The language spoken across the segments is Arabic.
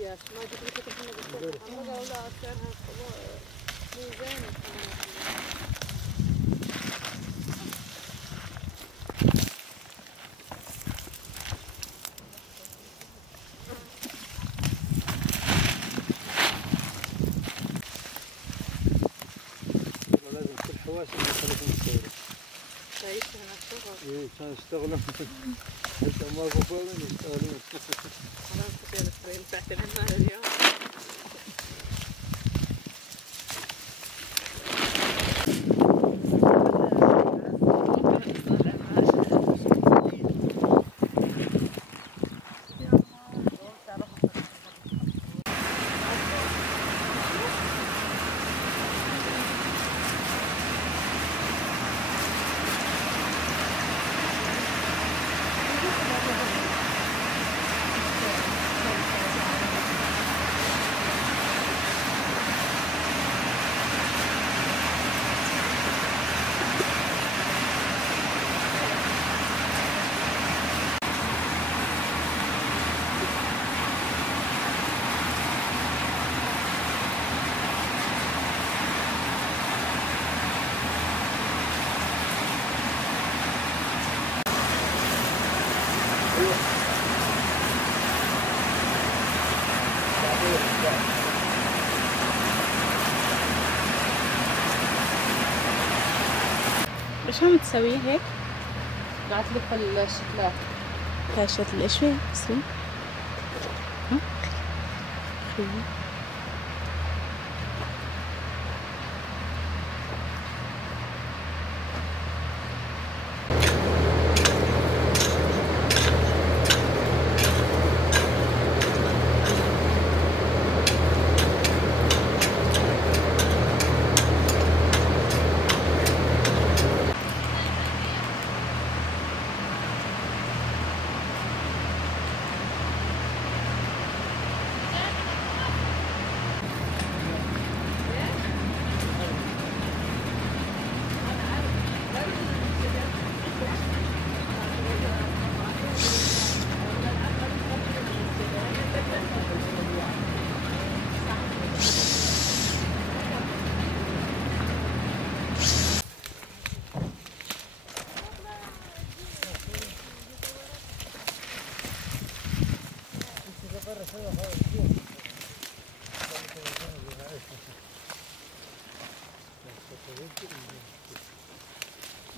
ياس ما قلت لك احنا بالصوت محمد ولا سعرها مو زين لازم كل حواسي يخليكم تصوروا. تعيش هنا الشغل. ايه كان يشتغلون حتى ما بقولون يشتغلون. خلاص كده الفريم بتاعت الهنا اليوم. ايش عم تسوي هيك؟ قاعد تلف الشكلات. كاشة الاشوي بسوي؟ ها؟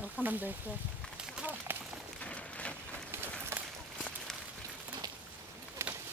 الخمن ده